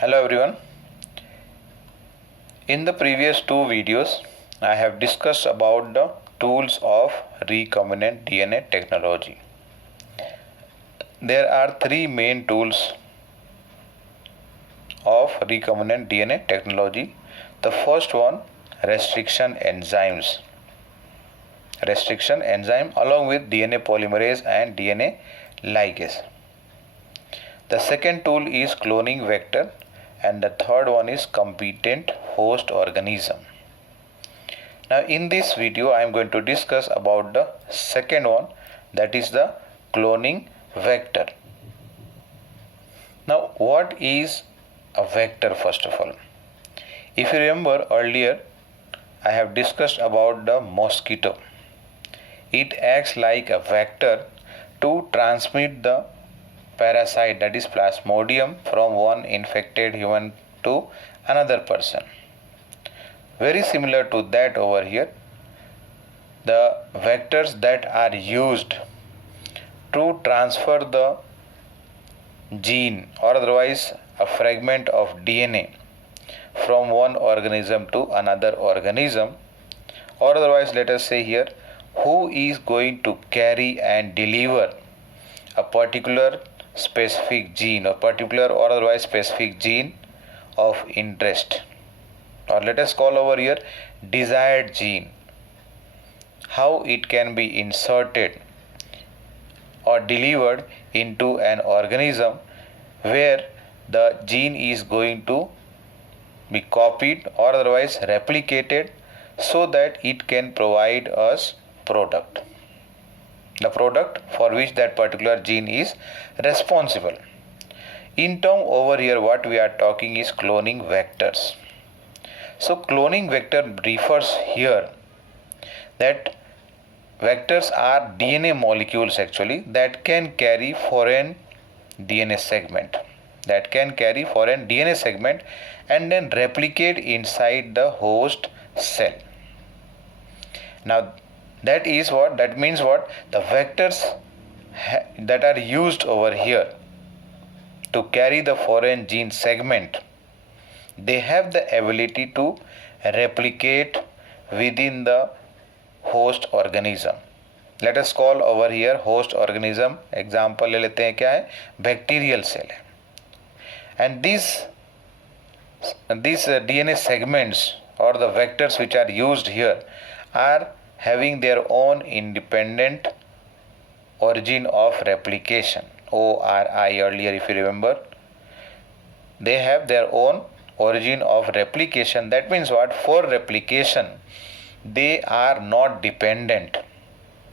Hello everyone. In the previous two videos, I have discussed about the tools of recombinant DNA technology. There are three main tools of recombinant DNA technology. The first one, restriction enzymes. Restriction enzyme along with DNA polymerase and DNA ligase. The second tool is cloning vector and the third one is competent host organism. Now in this video I am going to discuss about the second one, that is the cloning vector. Now what is a vector first of all? If you remember earlier I have discussed about the mosquito. It acts like a vector to transmit the parasite, that is plasmodium, from one infected human to another person. Very similar to that over here, the vectors that are used to transfer the gene or otherwise a fragment of DNA from one organism to another organism, or otherwise let us say here, who is going to carry and deliver a particular specific gene or particular or otherwise specific gene of interest, or let us call over here desired gene, how it can be inserted or delivered into an organism where the gene is going to be copied or otherwise replicated so that it can provide us product, the product for which that particular gene is responsible. In term over here what we are talking is cloning vectors. So cloning vector refers here that vectors are DNA molecules actually that can carry foreign DNA segment, and then replicate inside the host cell. Now that means what the vectors that are used over here to carry the foreign gene segment, they have the ability to replicate within the host organism. Let us call over here host organism, example ले लेते हैं क्या है, bacterial cell है. And these DNA segments or the vectors which are used here are having their own independent origin of replication, ORI earlier if you remember. They have their own origin of replication. That means what? For replication they are not dependent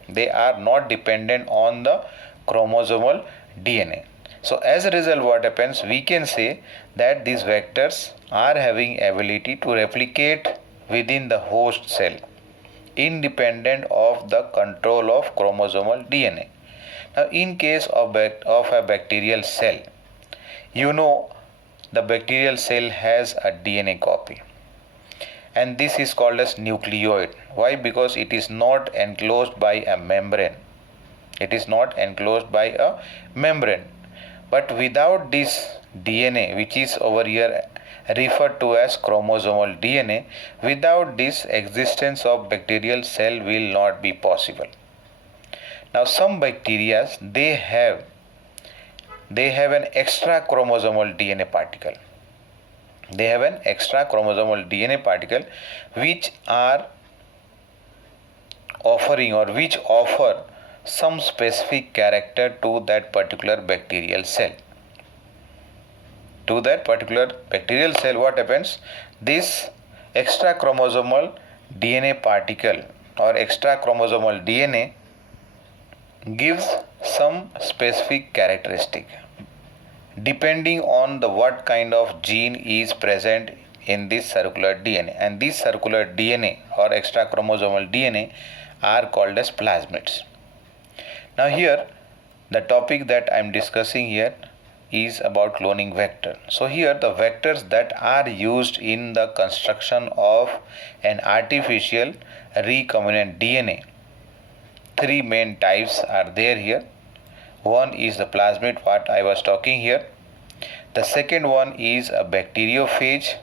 on the chromosomal DNA. So as a result what happens, we can say that these vectors are having ability to replicate within the host cell independent of the control of chromosomal DNA. Now in case of a bacterial cell, the bacterial cell has a DNA copy and this is called as nucleoid. Why? Because it is not enclosed by a membrane. But without this DNA, which is over here referred to as chromosomal DNA, without this existence of bacterial cell will not be possible. Now some bacteria they have an extra chromosomal DNA particle. Which are offering or which offer some specific character to that particular bacterial cell. What happens? This extra chromosomal DNA particle or extra chromosomal DNA gives some specific characteristic depending on the what kind of gene is present in this circular DNA, and this circular DNA or extra chromosomal DNA are called as plasmids. Now here the topic that I am discussing here is about cloning vector. So here the vectors that are used in the construction of an artificial recombinant DNA, three main types are there here. One is the plasmid, what I was talking here. The second one is a bacteriophage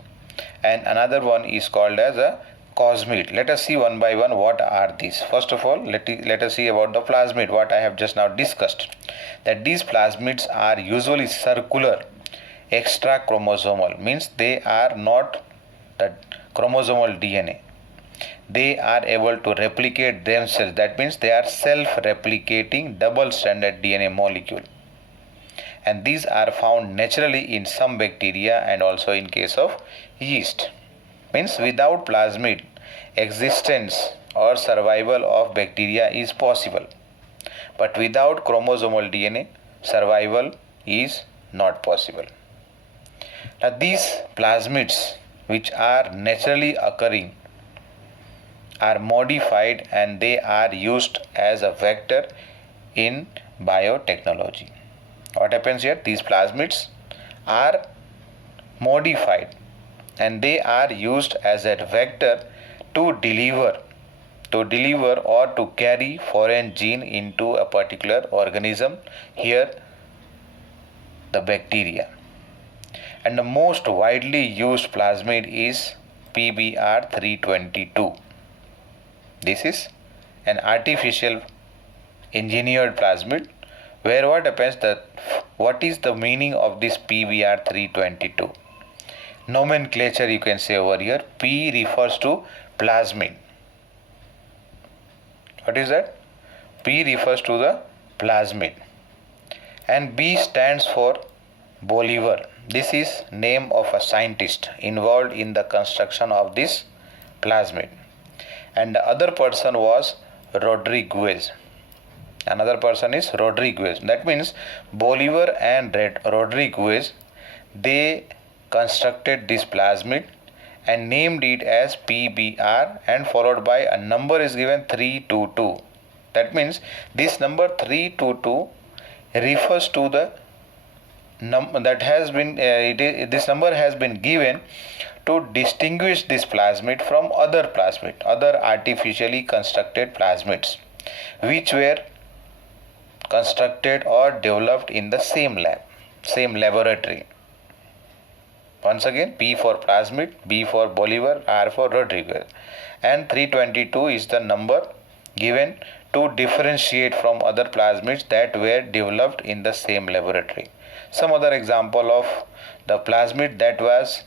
and another one is called as a cosmid. Let us see one by one what are these. First of all, let us see about the plasmid, what I have just now discussed. That these plasmids are usually circular, extra chromosomal, means they are not the chromosomal DNA. They are able to replicate themselves. That means they are self-replicating double-stranded DNA molecule. And these are found naturally in some bacteria and also in case of yeast. Means without plasmid, existence or survival of bacteria is possible. But without chromosomal DNA, survival is not possible. Now these plasmids which are naturally occurring are modified and they are used as a vector in biotechnology. What happens here? These plasmids are modified and they are used as a vector to deliver or to carry foreign gene into a particular organism, here the bacteria. And the most widely used plasmid is PBr322. This is an artificial engineered plasmid where what happens that what is the meaning of this PBr322? Nomenclature you can say over here. P refers to plasmid. What is that? P refers to the plasmid. And B stands for Bolivar. This is name of a scientist involved in the construction of this plasmid. And the other person was Rodriguez. Another person is Rodriguez. That means Bolivar and Rodriguez, they constructed this plasmid and named it as PBr and followed by a number is given 322. That means this number 322 refers to the number that has been this number has been given to distinguish this plasmid from other artificially constructed plasmids which were constructed or developed in the same laboratory. Once again, P for plasmid, B for Bolivar, R for Rodriguez. And 322 is the number given to differentiate from other plasmids that were developed in the same laboratory. Some other example of the plasmid that was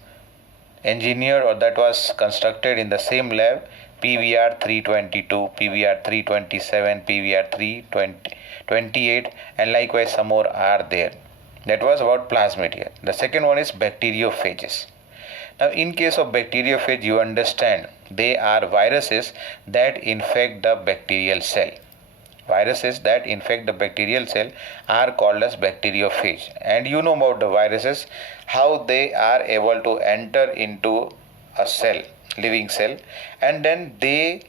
engineered or that was constructed in the same lab: PBr322, PBr327, PBr328, and likewise some more are there. That was about plasmid here. The second one is bacteriophages. Now in case of bacteriophage, you understand they are viruses that infect the bacterial cell. Viruses that infect the bacterial cell are called as bacteriophage. And you know about the viruses, how they are able to enter into a cell, living cell, and then they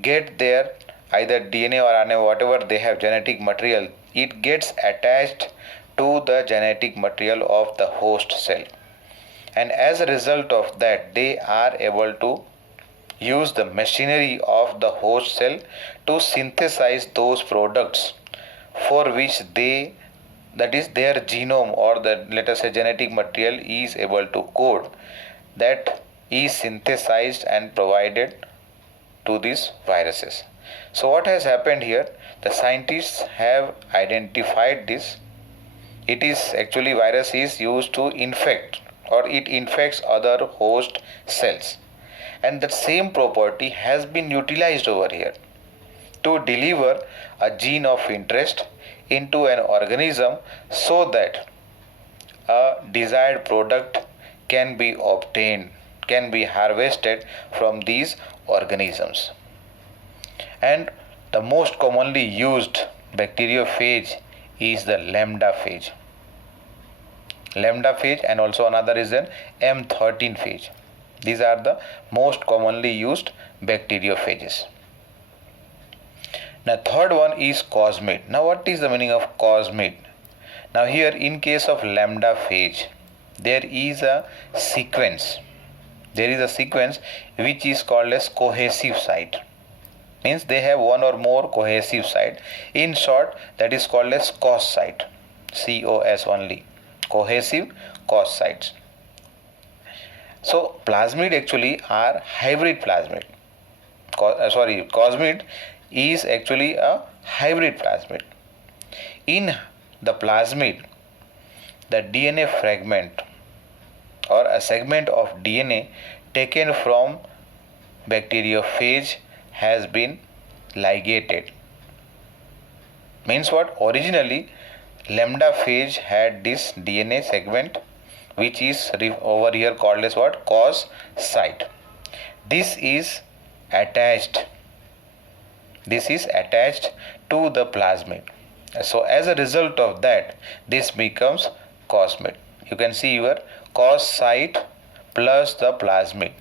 get their either DNA or RNA, whatever they have genetic material, it gets attached to the genetic material of the host cell. And as a result of that, they are able to use the machinery of the host cell to synthesize those products for which that is their genome or the, let us say, genetic material is able to code, that is synthesized and provided to these viruses. So what has happened here? The scientists have identified this. It is actually virus is used to infect or it infects other host cells. And that same property has been utilized over here to deliver a gene of interest into an organism so that a desired product can be obtained, can be harvested from these organisms. And the most commonly used bacteriophage is the lambda phage. Lambda phage, and also another is an M13 phage. These are the most commonly used bacteriophages. Now third one is cosmid. Now what is the meaning of cosmid? Now here in case of lambda phage, there is a sequence. There is a sequence which is called as cohesive site. Means they have one or more cohesive site. In short, that is called as COS site. COS only. Cohesive cos sites. So plasmid actually are hybrid plasmid. Cosmid is actually a hybrid plasmid. In the plasmid, the DNA fragment or a segment of DNA taken from bacteriophage has been ligated. Means what? Originally, lambda phage had this DNA segment which is over here called as what? Cos site. This is attached. This is attached to the plasmid. So as a result of that, this becomes cosmid. You can see here cos site plus the plasmid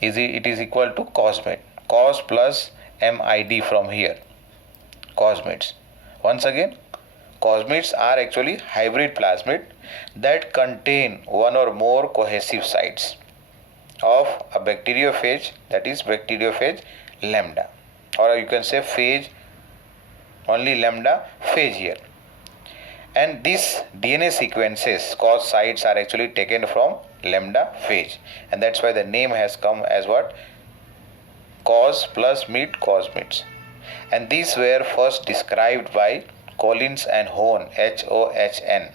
it is equal to cosmid. Cos plus mid from here. Cosmids. Once again, cosmids are actually hybrid plasmid that contain one or more cohesive sites of a bacteriophage, that is bacteriophage lambda, or you can say phage only lambda phage here. And these DNA sequences, cos sites, are actually taken from lambda phage, and that's why the name has come as what? Cos plus mid cosmids. And these were first described by Collins and Hone, Hohn.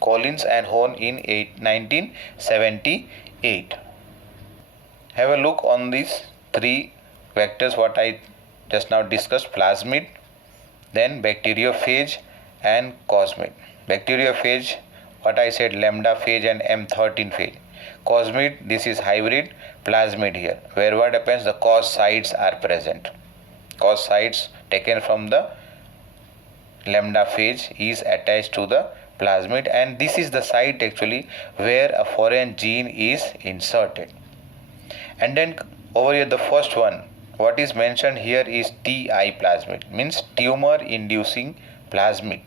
Collins and Hone in 1978. Have a look on these three vectors what I just now discussed: plasmid, then bacteriophage and cosmid. Bacteriophage, what I said, lambda phage and M13 phage. Cosmid, this is hybrid plasmid here, where what happens, the cos sites are present. Cos sites taken from the lambda phage is attached to the plasmid, and this is the site actually where a foreign gene is inserted. And then over here the first one, what is mentioned here is TI plasmid, means tumor inducing plasmid.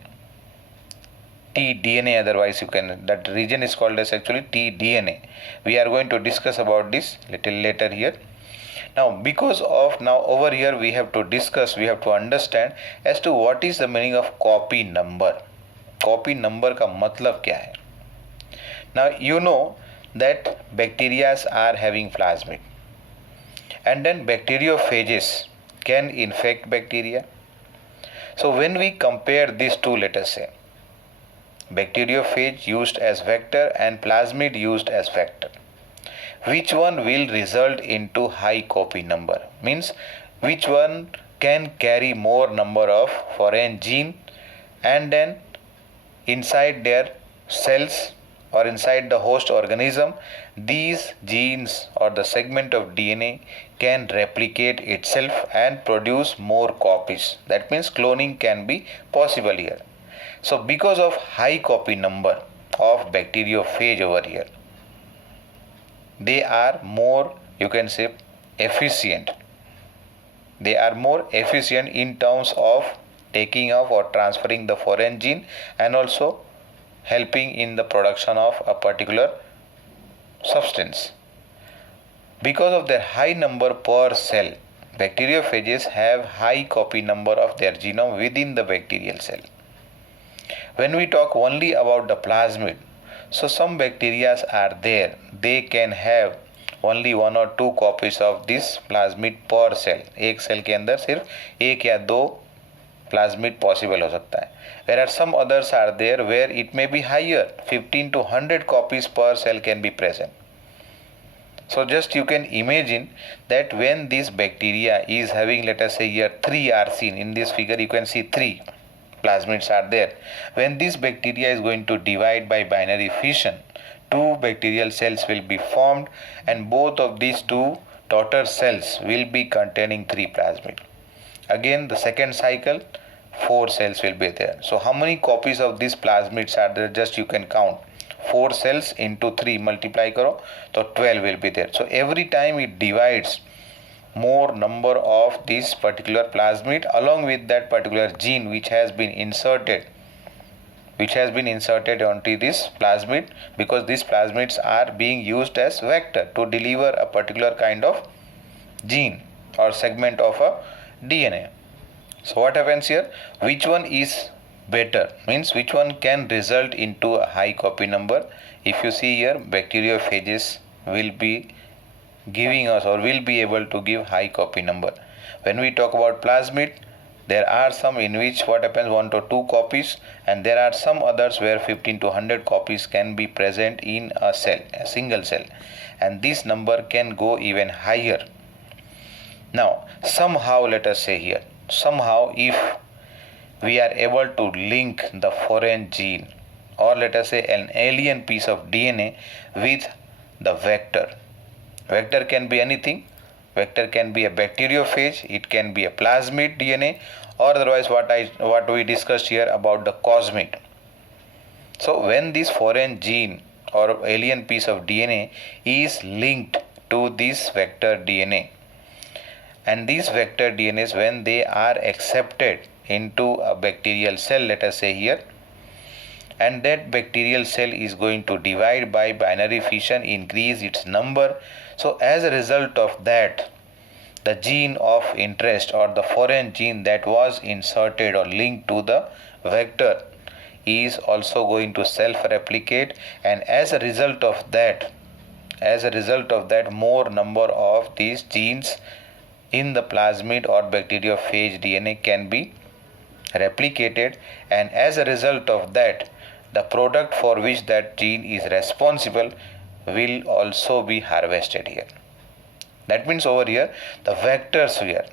tDNA, otherwise you can, that region is called as actually tDNA. We are going to discuss about this little later here. Now because of, now over here we have to discuss, we have to understand as to what is the meaning of copy number. Copy number का मतलब क्या है? Now you know that bacteria are having plasmid, and then bacteriophages can infect bacteria. So when we compare these two, let us say bacteriophage used as vector and plasmid used as vector, which one will result into high copy number? Means which one can carry more number of foreign gene, and then inside their cells or inside the host organism, these genes or the segment of DNA can replicate itself and produce more copies. That means cloning can be possible here. So because of high copy number of bacteriophage over here, they are more, you can say, efficient. They are more efficient in terms of taking off or transferring the foreign gene, and also helping in the production of a particular substance. Because of their high number per cell, bacteriophages have high copy number of their genome within the bacterial cell. When we talk only about the plasmid, so some bacteria are there, they can have only 1 or 2 copies of this plasmid per cell. एक cell के अंदर सिर्फ 1 या 2 plasmid possible हो सकता है. Whereas some others are there where it may be higher, 15 to 100 copies per cell can be present. So just you can imagine that when this bacteria is having, let us say here 3 are seen in this figure, you can see 3 plasmids are there. When this bacteria is going to divide by binary fission, 2 bacterial cells will be formed, and both of these 2 daughter cells will be containing 3 plasmid. Again the second cycle, 4 cells will be there. So how many copies of these plasmids are there? Just you can count. 4 cells into 3 multiply karo, so 12 will be there. So every time it divides, more number of this particular plasmid along with that particular gene which has been inserted onto this plasmid, because these plasmids are being used as vector to deliver a particular kind of gene or segment of a DNA. So what happens here? Which one is better, means which one can result into a high copy number. If you see here, bacteriophages will be giving us or will be able to give high copy number. When we talk about plasmid, there are some in which what happens 1 to 2 copies, and there are some others where 15 to 100 copies can be present in a cell, a single cell, and this number can go even higher. Now somehow, let us say here, somehow if we are able to link the foreign gene, or let us say an alien piece of DNA with the vector. Vector can be anything. Vector can be a bacteriophage, it can be a plasmid DNA, or otherwise what we discussed here about the cosmid. So when this foreign gene or alien piece of DNA is linked to this vector DNA, and these vector DNAs, when they are accepted into a bacterial cell, let us say here, and that bacterial cell is going to divide by binary fission, increase its number. So as a result of that, the gene of interest or the foreign gene that was inserted or linked to the vector is also going to self-replicate, and as a result of that, more number of these genes in the plasmid or bacteriophage DNA can be replicated, and as a result of that, the product for which that gene is responsible will also be harvested here. That means over here the vectors here.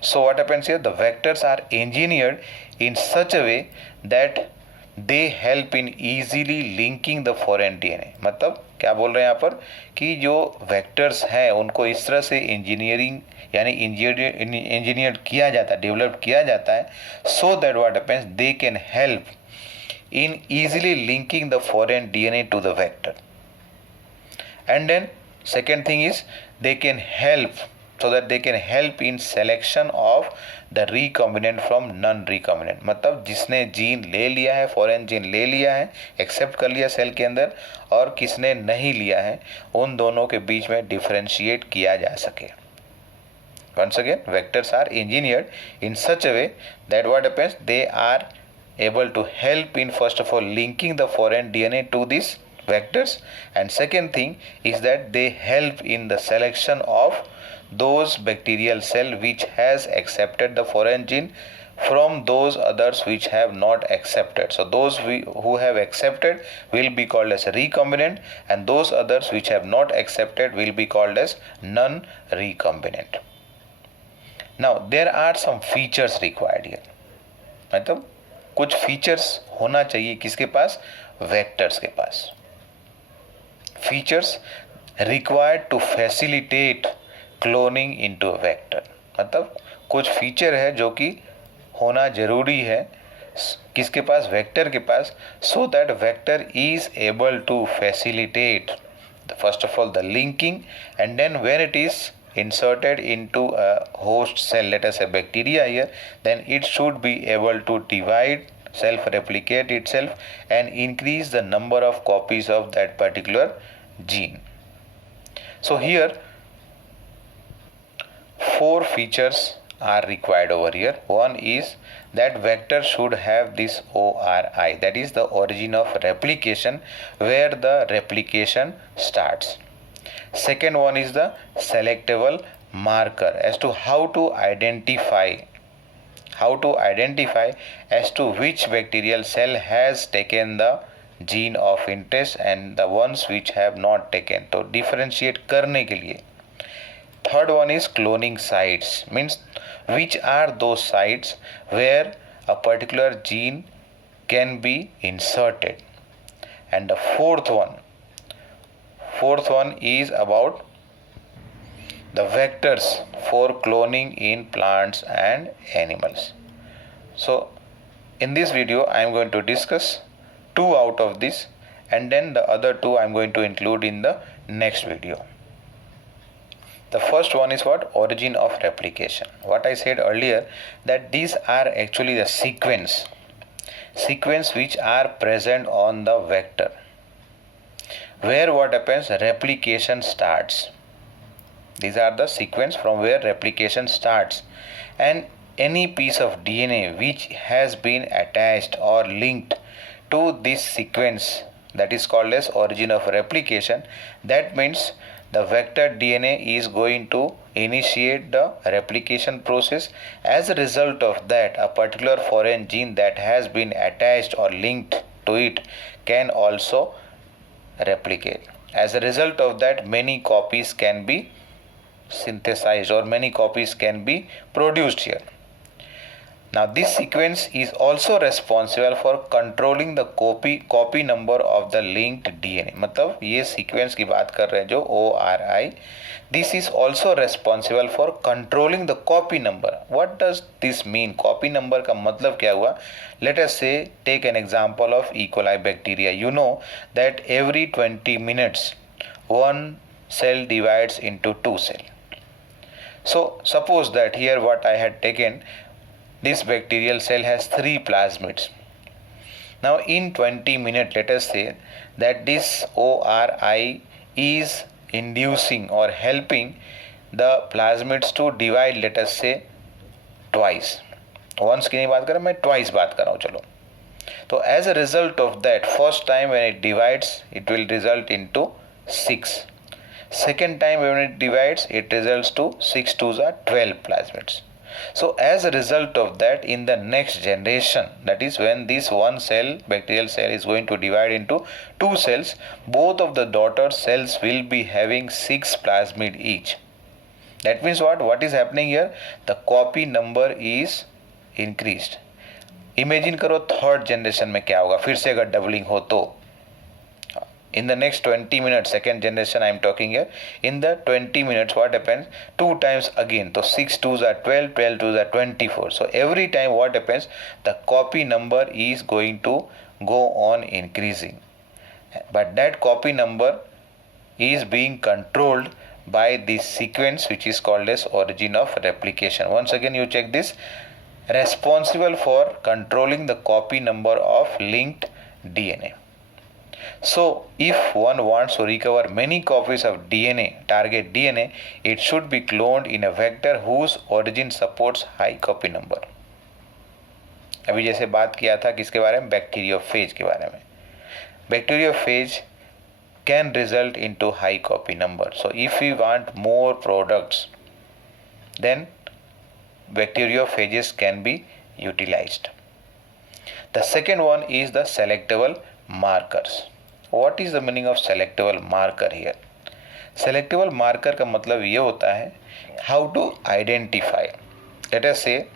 So what happens here? The vectors are engineered in such a way that they help in easily linking the foreign DNA. मतलब क्या बोल रहे हैं यहाँ पर कि जो vectors हैं उनको इस तरह से engineering यानी engineered किया जाता है, developed किया जाता है, so that what happens, they can help in easily linking the foreign DNA to the vector. And then second thing is they can help, so that they can help in selection of the recombinant from non-recombinant. मतलब जिसने gene ले लिया है, foreign gene ले लिया है, accept कर लिया सेल के अंदर, और किसने नहीं लिया है, उन दोनों के बीच में डिफरेंशिएट किया जा सके. Once again, vectors are engineered in such a way that what happens, they are able to help in first of all linking the foreign DNA to these vectors, and second thing is that they help in the selection of those bacterial cell which has accepted the foreign gene from those others which have not accepted. So those who have accepted will be called as recombinant, and those others which have not accepted will be called as non-recombinant. Now there are some features required here. मतलब कुछ features होना चाहिए किसके पास? Vectors के पास. Features required to facilitate cloning into a vector. मतलब कुछ फीचर है जो कि होना जरूरी है किसके पास? वेक्टर के पास, so that vector is able to facilitate first of all the linking, and then when it is inserted into a host cell, let us say bacteria here, then it should be able to divide, self-replicate itself, and increase the number of copies of that particular gene. So here 4 features are required over here. One is that vector should have this ORI, that is the origin of replication, where the replication starts. Second one is the selectable marker, as to how to identify as to which bacterial cell has taken the gene of interest and the ones which have not taken, तो differentiate करने के लिए. Third one is cloning sites, means which are those sites where a particular gene can be inserted. And the fourth one is about the vectors for cloning in plants and animals. So in this video I am going to discuss 2 out of this, and then the other 2 I am going to include in the next video. The first one is what? Origin of replication. What I said earlier, that these are actually the sequence which are present on the vector, where what happens, replication starts. These are the sequence from where replication starts, and any piece of DNA which has been attached or linked to this sequence, that is called as origin of replication. That means the vector DNA is going to initiate the replication process. As a result of that, a particular foreign gene that has been attached or linked to it can also replicate. As a result of that, many copies can be synthesized or many copies can be produced here. Now this sequence is also responsible for controlling the copy number of the linked DNA. मतलब ये sequence की बात कर रहे हैं जो ORI. This is also responsible for controlling the copy number. What does this mean? Copy number का मतलब क्या हुआ? Let us say take an example of E. coli bacteria. You know that every 20 minutes one cell divides into two cells. So suppose that here what I had taken, this bacterial cell has 3 plasmids. Now in 20 minutes, let us say that this ORI is inducing or helping the plasmids to divide, let us say twice. Once की नहीं बात कर रहा मैं, twice बात कर रहा हूँ. चलो, तो as a result of that, first time when it divides, it will result into 6. Second time when it divides, it results to 6 2s are 12 plasmids. So as a result of that, in the next generation, that is when this one cell, bacterial cell, is going to divide into two cells, both of the daughter cells will be having 6 plasmid each. That means what is happening here? The copy number is increased. Imagine करो third generation में क्या होगा, फिर से अगर doubling हो तो in the next 20 minutes, second generation I am talking here, in the 20 minutes what happens? 2 times again. So 6 2s are 12, 12 2s are 24. So every time what happens? The copy number is going to go on increasing. But that copy number is being controlled by this sequence which is called as origin of replication. Once again you check this. Responsible for controlling the copy number of linked DNA. So if one wants to recover many copies of DNA, target DNA, it should be cloned in a vector whose origin supports high copy number. अभी जैसे बात किया था किसके बारे में, bacteriophage के बारे में. Bacteriophage can result into high copy number. So if we want more products, then bacteriophages can be utilized. The second one is the selectable markers. What is the meaning of selectable marker here? Selectable marker का मतलब ये होता है how to identify. Let us say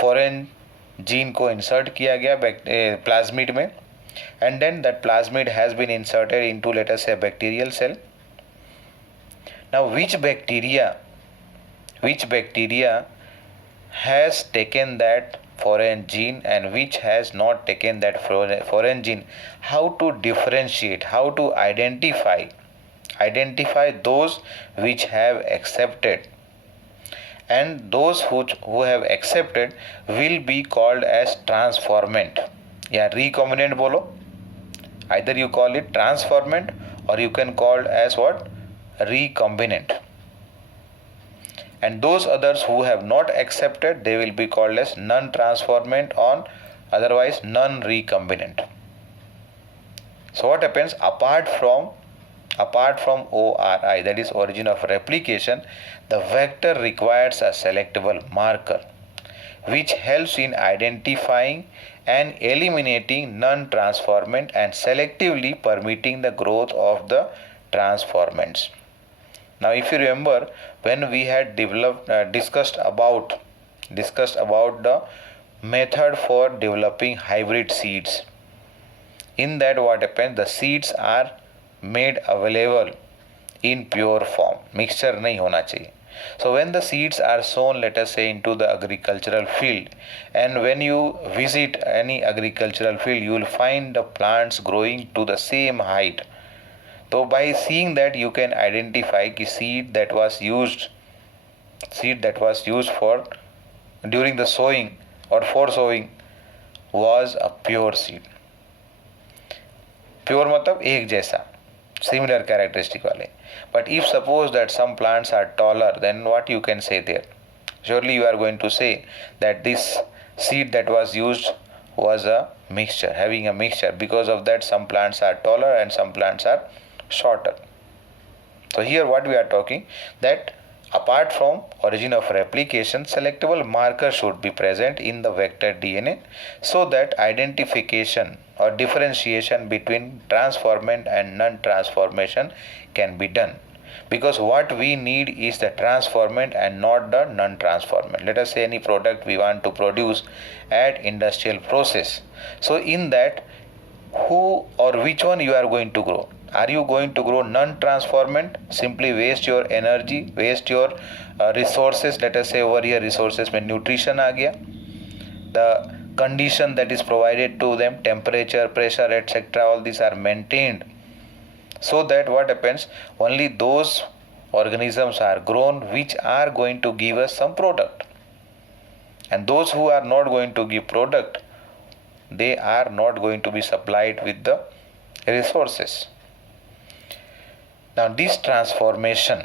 foreign gene को insert किया गया plasmid में, and then that plasmid has been inserted into, let us say, a bacterial cell. Now which bacteria has taken that foreign gene and which has not taken that foreign gene? How to differentiate, how to identify those which have accepted, and those who have accepted will be called as transformant या recombinant बोलो. Either you call it transformant or you can call as what, recombinant. And those others who have not accepted, they will be called as non-transformant or otherwise non-recombinant. So what happens, apart from ORI, that is origin of replication, the vector requires a selectable marker which helps in identifying and eliminating non-transformant and selectively permitting the growth of the transformants. Now if you remember, when we had discussed about the method for developing hybrid seeds, in that what happens, the seeds are made available in pure form, mixture नहीं होना चाहिए. So when the seeds are sown, let us say, into the agricultural field, and when you visit any agricultural field, you will find the plants growing to the same height. So by seeing that, you can identify the seed that was used for during the sowing or for sowing was a pure seed. Pure मतलब एक जैसा, similar characteristic वाले. But if suppose that some plants are taller, then what you can say there? Surely you are going to say that this seed that was used was a mixture, having a mixture. Because of that, some plants are taller and some plants are shorter. So here what we are talking, that apart from origin of replication, selectable marker should be present in the vector DNA so that identification or differentiation between transformant and non-transformation can be done. Because what we need is the transformant and not the non-transformant. Let us say any product we want to produce at industrial process. So in that, who or which one you are going to grow? Are you going to grow non-transformant, simply waste your energy, waste your resources? Let us say over here resources में nutrition आ गया, the condition that is provided to them, temperature, pressure, etc., all these are maintained, so that what happens, only those organisms are grown which are going to give us some product, and those who are not going to give product, they are not going to be supplied with the resources. Now this transformation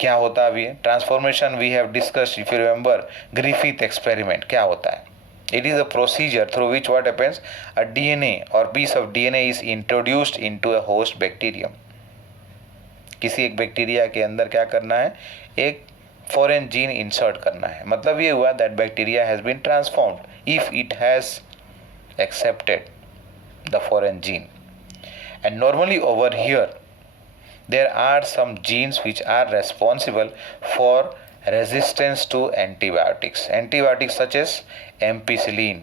क्या होता है? अभी transformation we have discussed, if you remember, Griffith experiment क्या होता है? It is a procedure through which what happens, a DNA or piece of DNA is introduced into a host bacterium. किसी एक bacteria के अंदर क्या करना है, एक फॉरेन जीन इंसर्ट करना है. मतलब ये हुआ that bacteria has been transformed if it has accepted the foreign gene. And normally over here there are some genes which are responsible for resistance to antibiotics. Antibiotics such as ampicillin,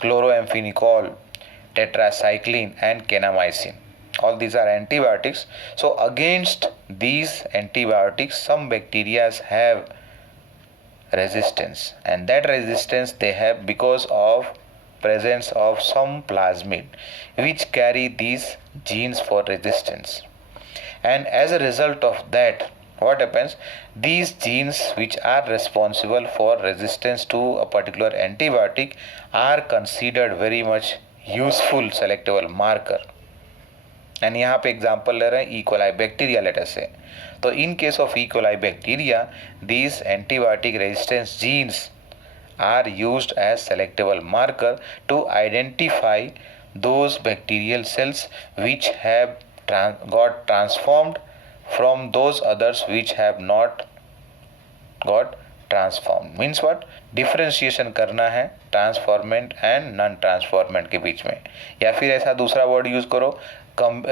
chloramphenicol, tetracycline and kanamycin. All these are antibiotics. So against these antibiotics some bacteria have resistance, and that resistance they have because of presence of some plasmid which carry these genes for resistance. And as a result of that, what happens, these genes which are responsible for resistance to a particular antibiotic are considered very much useful selectable marker. And यहाँ पे example ले रहे हैं E. coli bacteria letter से. तो in case of E. coli bacteria, these antibiotic resistance genes are used as selectable marker to identify those bacterial cells which have got transformed from those others which have not got transformed. Means what? Differentiation करना है transformant and non-transformant के बीच में, या फिर ऐसा दूसरा word use करो,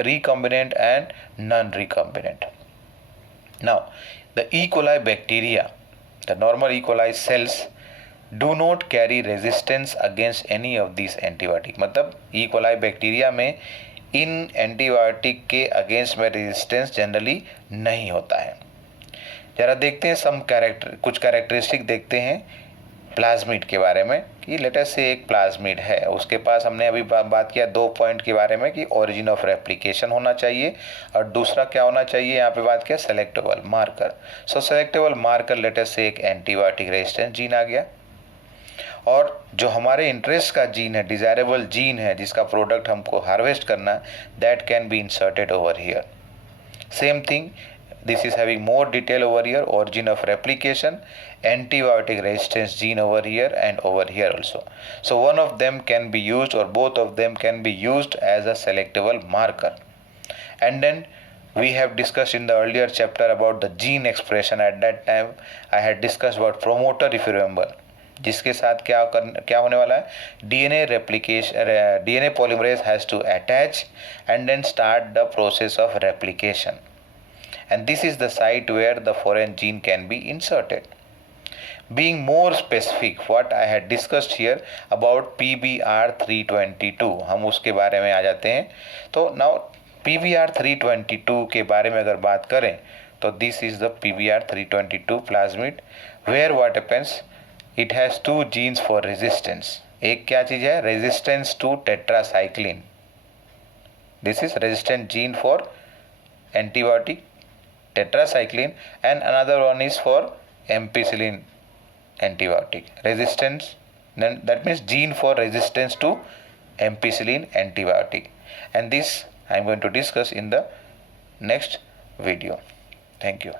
recombinant and non-recombinant. Now the E. coli bacteria, the normal E. coli cells do not carry resistance against any of these antibiotic. मतलब E. coli बैक्टीरिया में इन एंटीबायोटिक के अगेंस्ट में रेजिस्टेंस जनरली नहीं होता है. जरा देखते हैं कुछ कैरेक्टरिस्टिक देखते हैं प्लाज्मिड के बारे में, कि लेटेस्ट से एक प्लाज्मिड है, उसके पास हमने अभी बात किया 2 पॉइंट के बारे में कि ओरिजिन ऑफ रेप्लिकेशन होना चाहिए और दूसरा क्या होना चाहिए, यहाँ पे बात किया सेलेक्टेबल मार्कर. सो सेलेक्टेबल मार्कर लेटेस्ट से एक एंटीबायोटिक रेजिस्टेंस जीन आ गया, और जो हमारे इंटरेस्ट का जीन है, डिजायरेबल जीन है जिसका प्रोडक्ट हमको हार्वेस्ट करना, that can be inserted over here. Same thing, this is having more detail over here, origin of replication, antibiotic resistance gene over here and over here also. So one of them can be used or both of them can be used as a selectable marker. And then we have discussed in the earlier chapter about the gene expression. At that time I had discussed about promoter, if you remember, जिसके साथ क्या होने वाला है, DNA replication, DNA polymerase has to attach and then start the process of replication. And this is the site where the foreign gene can be inserted. Being more specific, what I had discussed here about PBR322, हम उसके बारे में आ जाते हैं. तो now PBR322 के बारे में अगर बात करें तो this is the PBR322 plasmid, where what happens, it has 2 genes for resistance. एक क्या चीज़ है, resistance to tetracycline. This is resistant gene for antibiotic tetracycline, and another one is for ampicillin antibiotic resistance. Then that means gene for resistance to ampicillin antibiotic, and this I am going to discuss in the next video. Thank you.